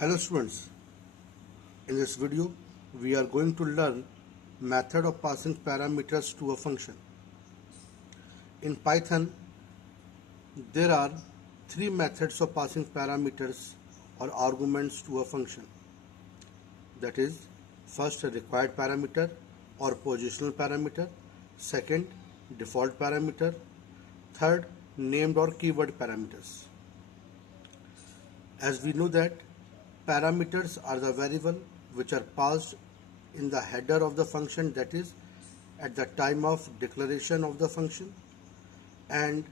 Hello students, in this video we are going to learn method of passing parameters to a function. In Python there are three methods of passing parameters or arguments to a function. That is, first a required parameter or positional parameter, second default parameter, third named or keyword parameters. As we know that parameters are the variable which are passed in the header of the function, that is at the time of declaration of the function, and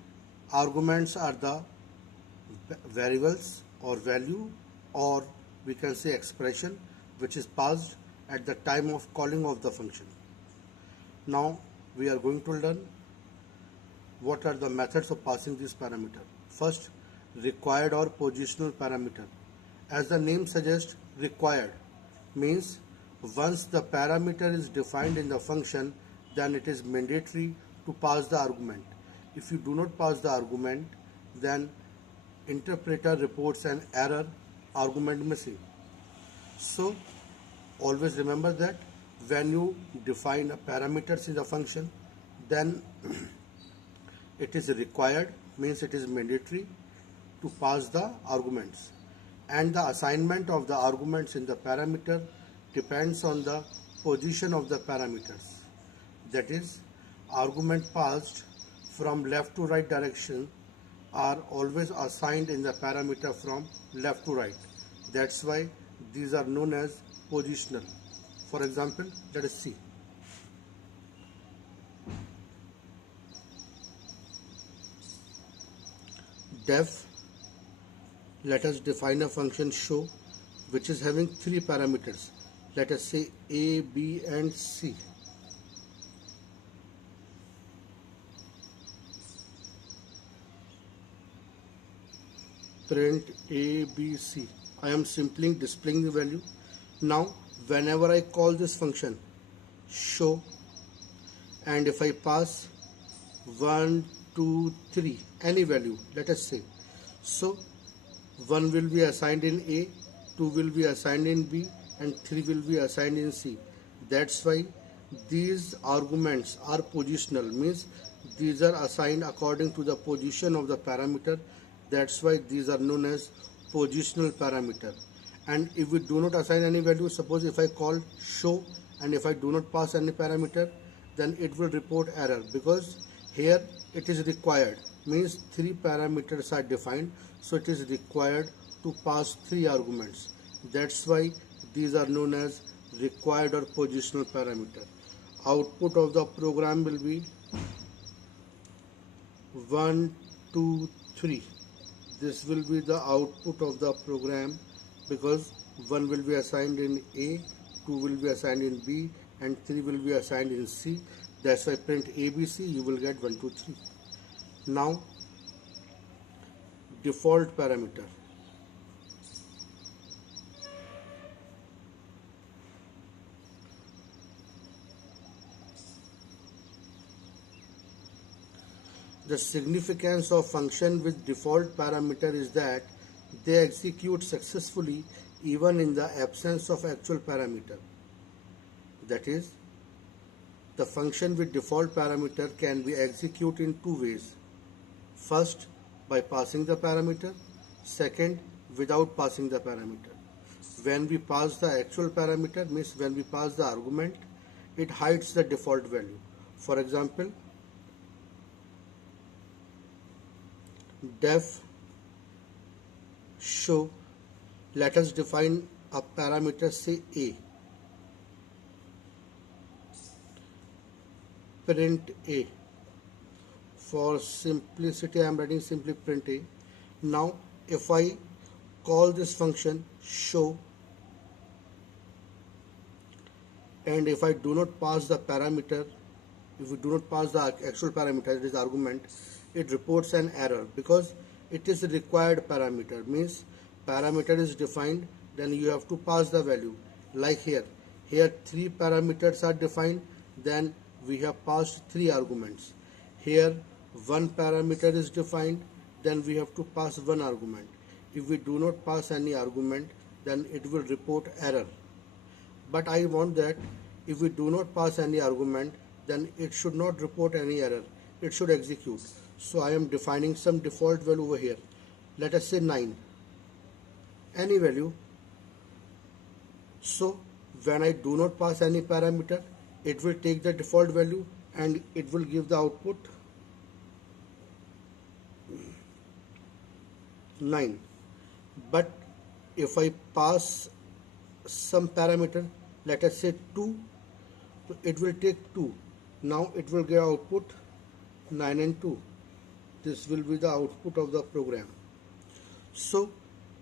arguments are the variables or value, or we can say expression, which is passed at the time of calling of the function. Now we are going to learn what are the methods of passing this parameter. First, required or positional parameter. As the name suggests, required means once the parameter is defined in the function, then it is mandatory to pass the argument. If you do not pass the argument, then interpreter reports an error, argument missing. So always remember that when you define a parameters in the function, then it is required, means it is mandatory to pass the arguments, and the assignment of the arguments in the parameter depends on the position of the parameters. That is, argument passed from left to right direction are always assigned in the parameter from left to right. That's why these are known as positional. For example, let us see. Def, let us define a function show which is having three parameters. Let us say A, B and C. Print A, B, C. I am simply displaying the value. Now whenever I call this function show, and if I pass 1, 2, 3 any value, let us say, so 1 will be assigned in A, 2 will be assigned in B and 3 will be assigned in C. That's why these arguments are positional, means these are assigned according to the position of the parameter. That's why these are known as positional parameter. And if we do not assign any value, suppose if I call show and if I do not pass any parameter, then it will report error, because here it is required, means three parameters are defined, so it is required to pass three arguments. That's why these are known as required or positional parameter. Output of the program will be 1, 2, 3. This will be the output of the program, because 1 will be assigned in A, 2 will be assigned in B and 3 will be assigned in C. That's why print ABC, you will get 1, 2, 3. Now default parameter. The significance of function with default parameter is that they execute successfully even in the absence of actual parameter. That is, the function with default parameter can be executed in two ways. First, by passing the parameter. Second, without passing the parameter. When we pass the actual parameter, means when we pass the argument, it hides the default value. For example, def show, let us define a parameter, say A. Print A. For simplicity I am writing simply print A. Now if I call this function show and if I do not pass the parameter, if we do not pass the actual parameter, it is argument, it reports an error, because it is a required parameter, means parameter is defined, then you have to pass the value. Like here three parameters are defined, then we have passed three arguments. Here one parameter is defined, then we have to pass one argument. If we do not pass any argument, then it will report error. But I want that if we do not pass any argument, then it should not report any error. It should execute. So I am defining some default value over here. Let us say 9. Any value. So when I do not pass any parameter, it will take the default value and it will give the output 9. But if I pass some parameter, let us say 2, so it will take 2. Now it will give output 9 and 2. This will be the output of the program. So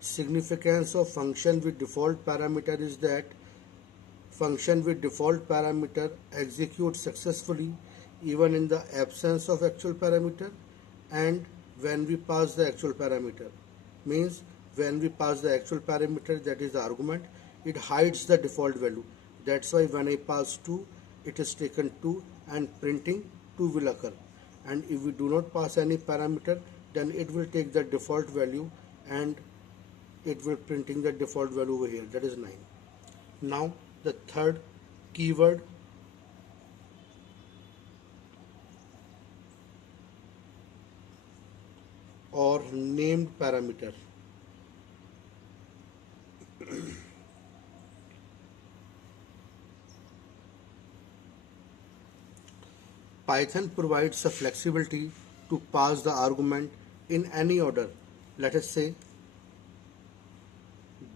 significance of function with default parameter is that function with default parameter executes successfully even in the absence of actual parameter and when we pass the actual parameter. Means when we pass the actual parameter, that is the argument, it hides the default value. That's why when I pass 2, it is taken 2 and printing 2 will occur. And if we do not pass any parameter, then it will take the default value and it will printing the default value over here, that is 9. Now the third keyword or named parameter. Python provides a flexibility to pass the argument in any order. Let us say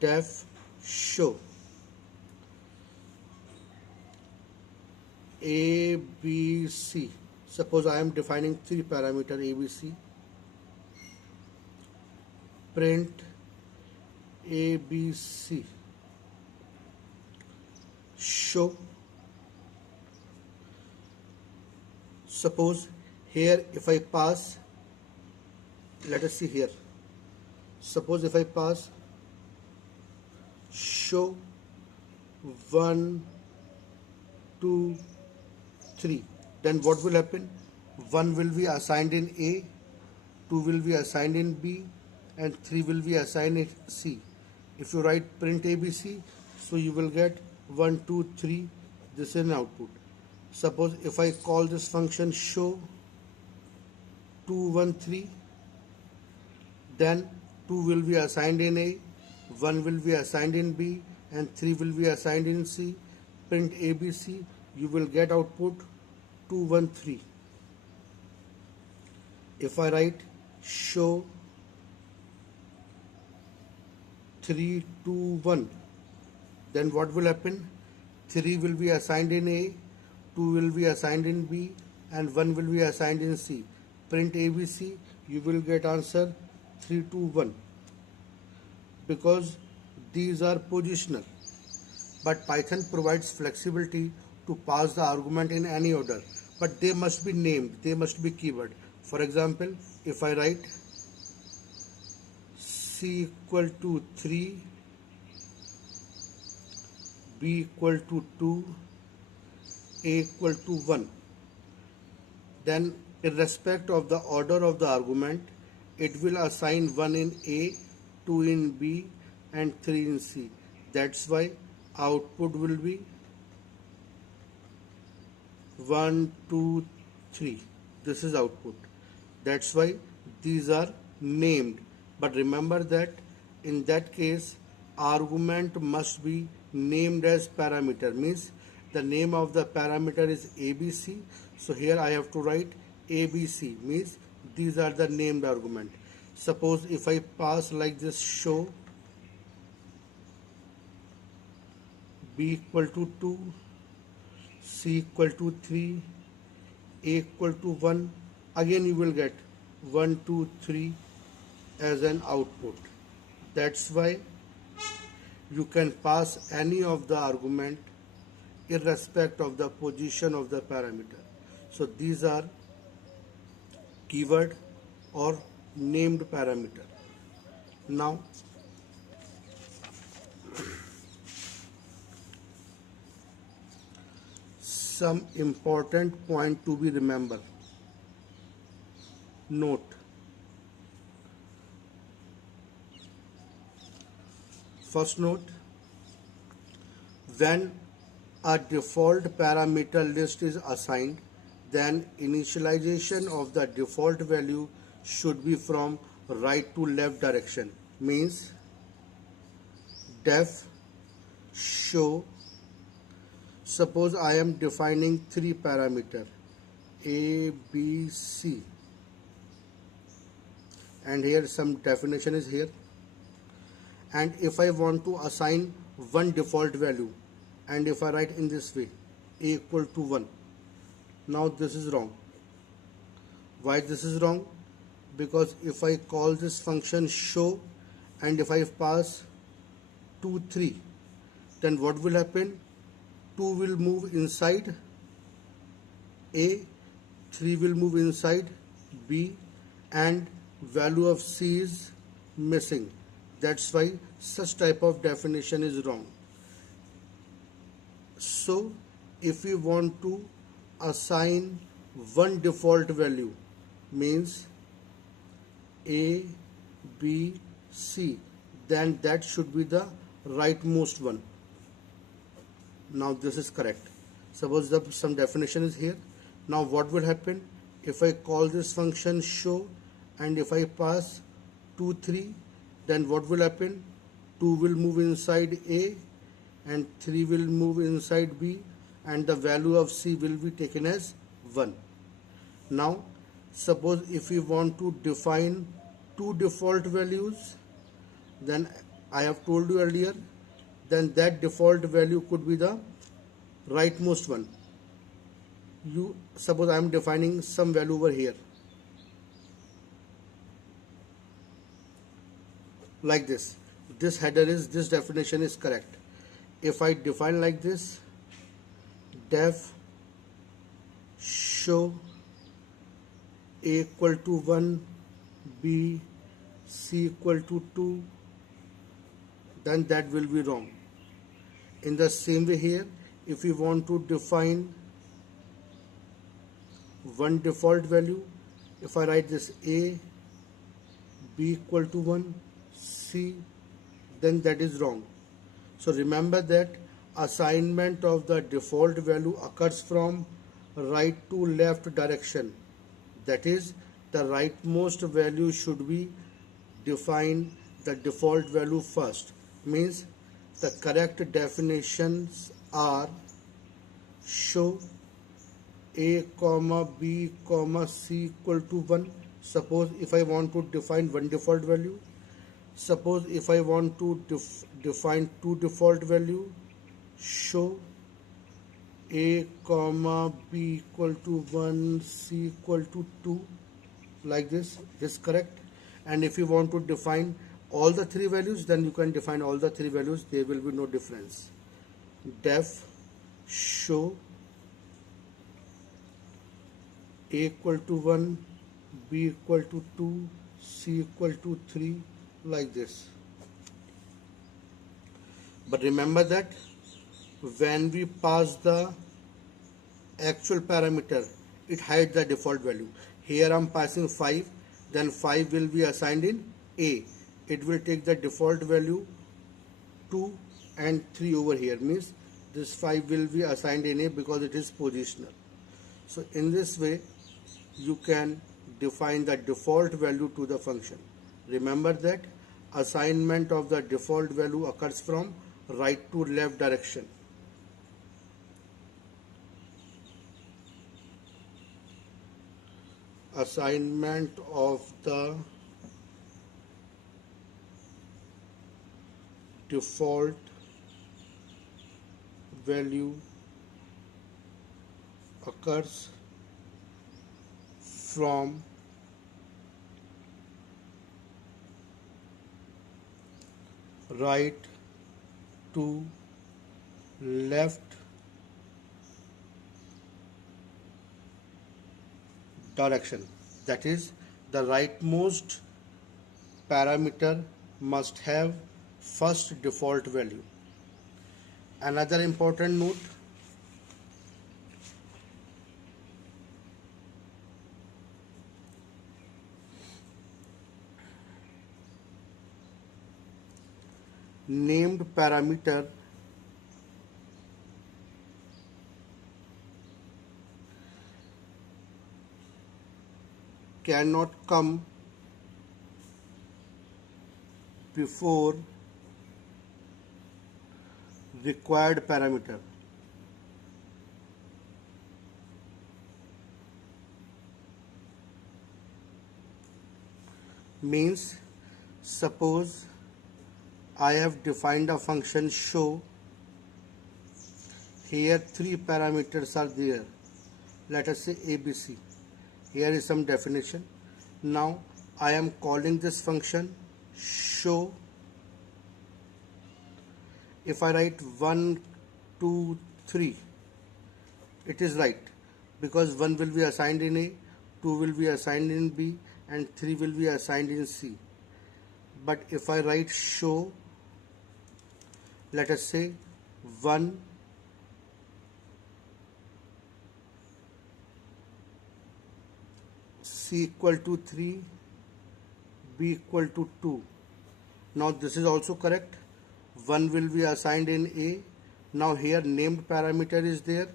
def show ABC. Suppose I am defining 3 parameter ABC. Print ABC. Show. Suppose here if I pass, let us see here. Suppose if I pass show 1, 2, 3, then what will happen? 1 will be assigned in A, 2 will be assigned in B, and 3 will be assigned in C. If you write print ABC, so you will get 1, 2, 3, this is an output. Suppose if I call this function show 2, 1, 3, then 2 will be assigned in A, 1 will be assigned in B, and 3 will be assigned in C. Print ABC, you will get output 2, 1, 3. If I write show 3, 2, 1, then what will happen? 3 will be assigned in A, 2 will be assigned in B, and 1 will be assigned in C. Print ABC, you will get answer 3, 2, 1, because these are positional. But Python provides flexibility to pass the argument in any order, but they must be named, they must be keyword. For example, if I write C equal to 3, B equal to 2, A equal to 1, then irrespective of the order of the argument, it will assign 1 in A, 2 in B, and 3 in C. That's why output will be 1, 2, 3. This is output. That's why these are named. But remember that in that case, argument must be named as parameter. Means the name of the parameter is ABC. So here I have to write ABC. Means these are the named argument. Suppose if I pass like this show B equal to 2, C equal to 3, A equal to 1, again you will get 1, 2, 3 as an output. That's why you can pass any of the argument irrespective of the position of the parameter. So these are keyword or named parameter. Now some important point to be remembered. Note, First note, when a default parameter list is assigned, then initialization of the default value should be from right to left direction. Means def show, suppose I am defining three parameter A, B, C, and here some definition is here, and if I want to assign one default value, and if I write in this way A equal to 1, now this is wrong. Why this is wrong? Because if I call this function show and if I pass 2, 3, then what will happen? 2 will move inside A, 3 will move inside B, and value of C is missing. That's why such type of definition is wrong. So if we want to assign one default value, means A, B, C, then that should be the rightmost one. Now this is correct. Suppose some definition is here. Now what will happen? If I call this function show and if I pass 2, 3, then what will happen? 2 will move inside A and 3 will move inside B, and the value of C will be taken as 1. Now suppose if we want to define two default values, then I have told you earlier, then that default value could be the rightmost one. You suppose I am defining some value over here like this. This header is, this definition is correct. If I define like this, def show A equal to 1, B, C equal to 2, then that will be wrong. In the same way here, if we want to define one default value, if I write this A, B equal to 1, C, then that is wrong. So remember that assignment of the default value occurs from right to left direction. That is, the rightmost value should be define the default value first. Means the correct definitions are show A, B, C equal to 1. Suppose if I want to define one default value. Suppose if I want to define two default value, show A, B equal to 1, C equal to 2, like this. This is correct. And if you want to define all the three values, then you can define all the three values. There will be no difference. Def show A equal to 1, B equal to 2, C equal to 3, like this. But remember that when we pass the actual parameter, it hides the default value. Here I am passing 5, then 5 will be assigned in A. It will take the default value 2 and 3 over here, means this 5 will be assigned in A because it is positional. So in this way you can define the default value to the function. Remember that assignment of the default value occurs from right to left direction. Assignment of the default value occurs from right to left direction. That is, the rightmost parameter must have first default value. Another important note, named parameter cannot come before required parameter. Means, suppose I have defined a function show. Here three parameters are there. Let us say ABC. Here is some definition. Now I am calling this function show. If I write 1, 2, 3, it is right, because 1 will be assigned in A, 2 will be assigned in B, and 3 will be assigned in C. But if I write show, let us say 1, C equal to 3, B equal to 2. Now this is also correct. 1 will be assigned in A. Now here named parameter is there.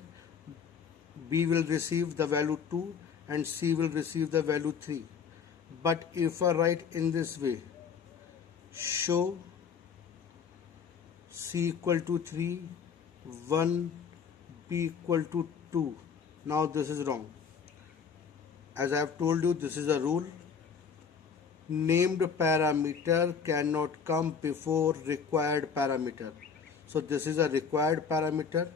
B will receive the value 2 and C will receive the value 3. But if I write in this way, show C equal to 3, 1, B equal to 2. Now this is wrong. As I have told you, this is a rule. Named parameter cannot come before required parameter. So this is a required parameter.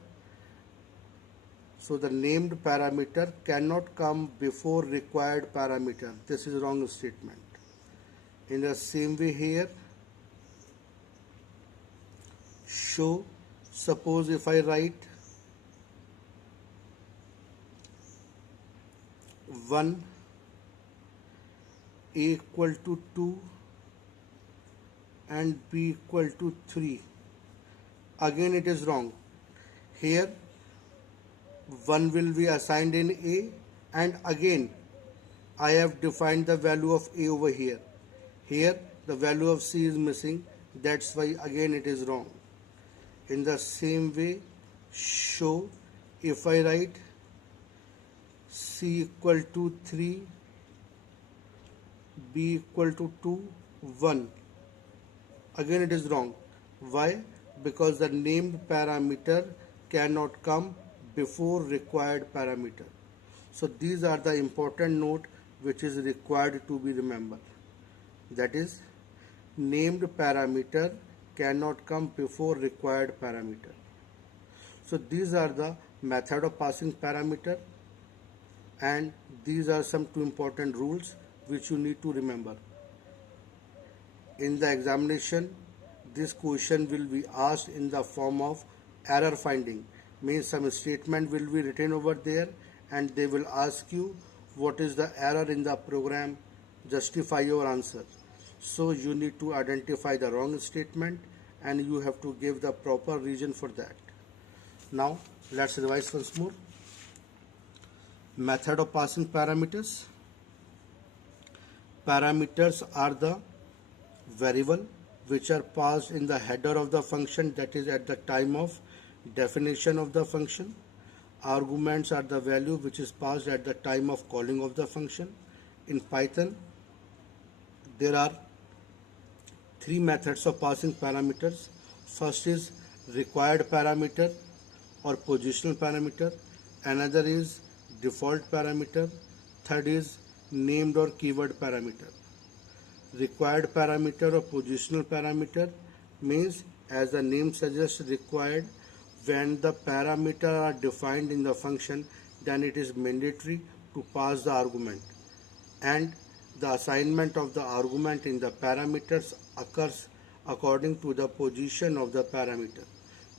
So the named parameter cannot come before required parameter. This is wrong statement. In the same way here, show, suppose if I write 1, A equal to 2 and B equal to 3. Again it is wrong. Here 1 will be assigned in A, and again I have defined the value of A over here. Here the value of C is missing, that's why again it is wrong. In the same way, show, if I write C equal to 3, B equal to 2, 1. Again it is wrong. Why? Because the named parameter cannot come before required parameter. So these are the important note which is required to be remembered. That is, named parameter cannot come before required parameter. So these are the method of passing parameter, and these are some two important rules which you need to remember. In the examination, this question will be asked in the form of error finding. Means some statement will be written over there and they will ask you what is the error in the program, justify your answer. So you need to identify the wrong statement and you have to give the proper reason for that. Now let's revise once more. Method of passing parameters. Parameters are the variable which are passed in the header of the function, that is at the time of definition of the function. Arguments are the value which is passed at the time of calling of the function. In Python, there are three methods of passing parameters. First is required parameter or positional parameter. Another is default parameter. Third is named or keyword parameter. Required parameter or positional parameter means, as the name suggests, required. When the parameter are defined in the function, then it is mandatory to pass the argument, and the assignment of the argument in the parameters occurs according to the position of the parameter.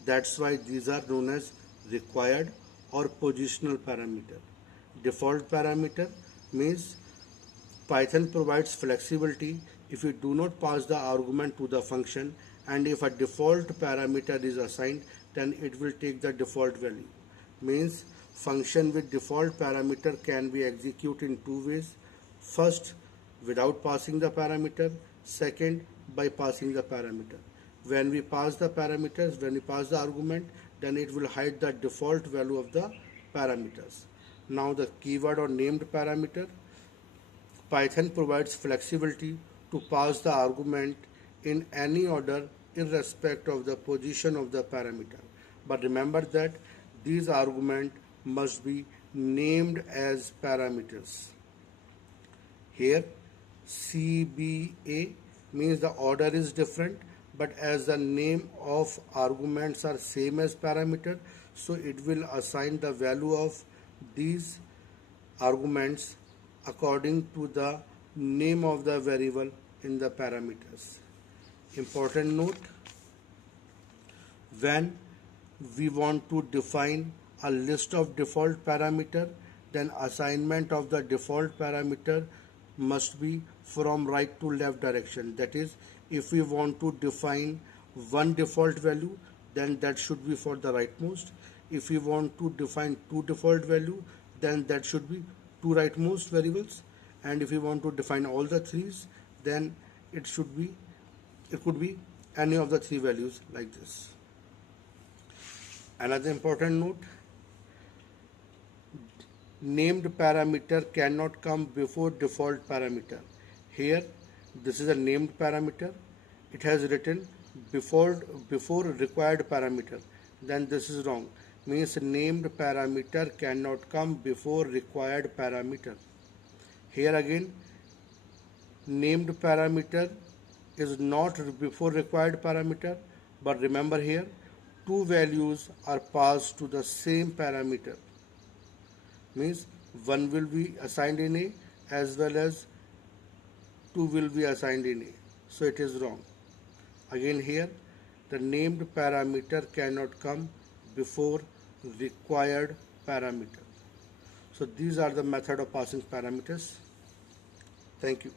That's why these are known as required or positional parameter. Default parameter means Python provides flexibility if you do not pass the argument to the function, and if a default parameter is assigned, then it will take the default value. Means function with default parameter can be executed in two ways. First, without passing the parameter. Second, by passing the parameter. When we pass the parameters, when we pass the argument, then it will hide the default value of the parameters. Now the keyword or named parameter. Python provides flexibility to pass the argument in any order irrespective of the position of the parameter. But remember that these arguments must be named as parameters. Here CBA means the order is different, but as the name of arguments are same as parameter, so it will assign the value of these arguments according to the name of the variable in the parameters. Important note, when we want to define a list of default parameter, then assignment of the default parameter must be from right to left direction. That is, if we want to define one default value, then that should be for the rightmost. If we want to define two default value, then that should be two rightmost variables. And if we want to define all the threes, then it could be any of the three values like this. Another important note, named parameter cannot come before default parameter. Here this is a named parameter, it has written before required parameter, then this is wrong. Means named parameter cannot come before required parameter. Here again named parameter is not before required parameter, but remember here two values are passed to the same parameter. Means one will be assigned in A as well as two will be assigned in A. So it is wrong. Again here the named parameter cannot come before required parameter. So these are the method of passing parameters. Thank you.